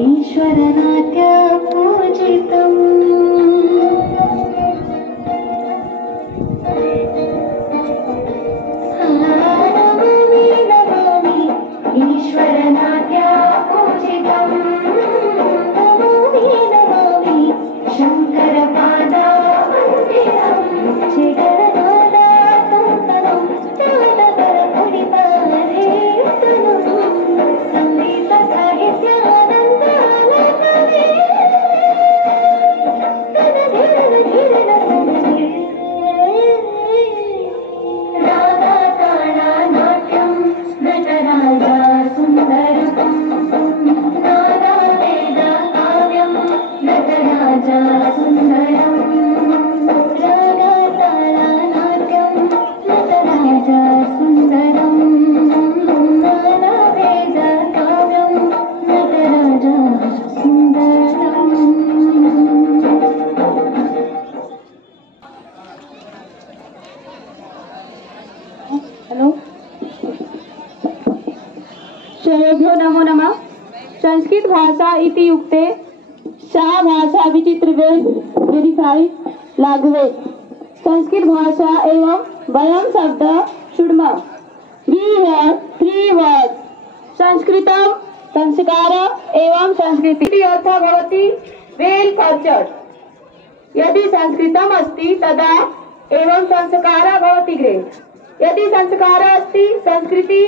ईश्वरनाट्य पूजितम् नमामि नमामि ईश्वरनाट्य पूजितम् नमामि नमामि शङ्करपादा वन्दितम् शिखरनादातुन्तनं नादकरपरिपालेतनं संगीत साहित्य श्रेयोभ्यो नमो नमः। संस्कृत भाषा इति युक्ते सा भाषा विचित्र वेरीफाई लागवे। संस्कृत भाषा एवं वयम शब्द शुड्म। We have three words: संस्कृतम, संस्कार एवं संस्कृति। इति अर्थः भवति वेल कल्चर्ड। यदि संस्कृतम अस्ति तदा एवं संस्कारः भवति ग्रेट। यदि संस्कारः अस्ति संस्कृति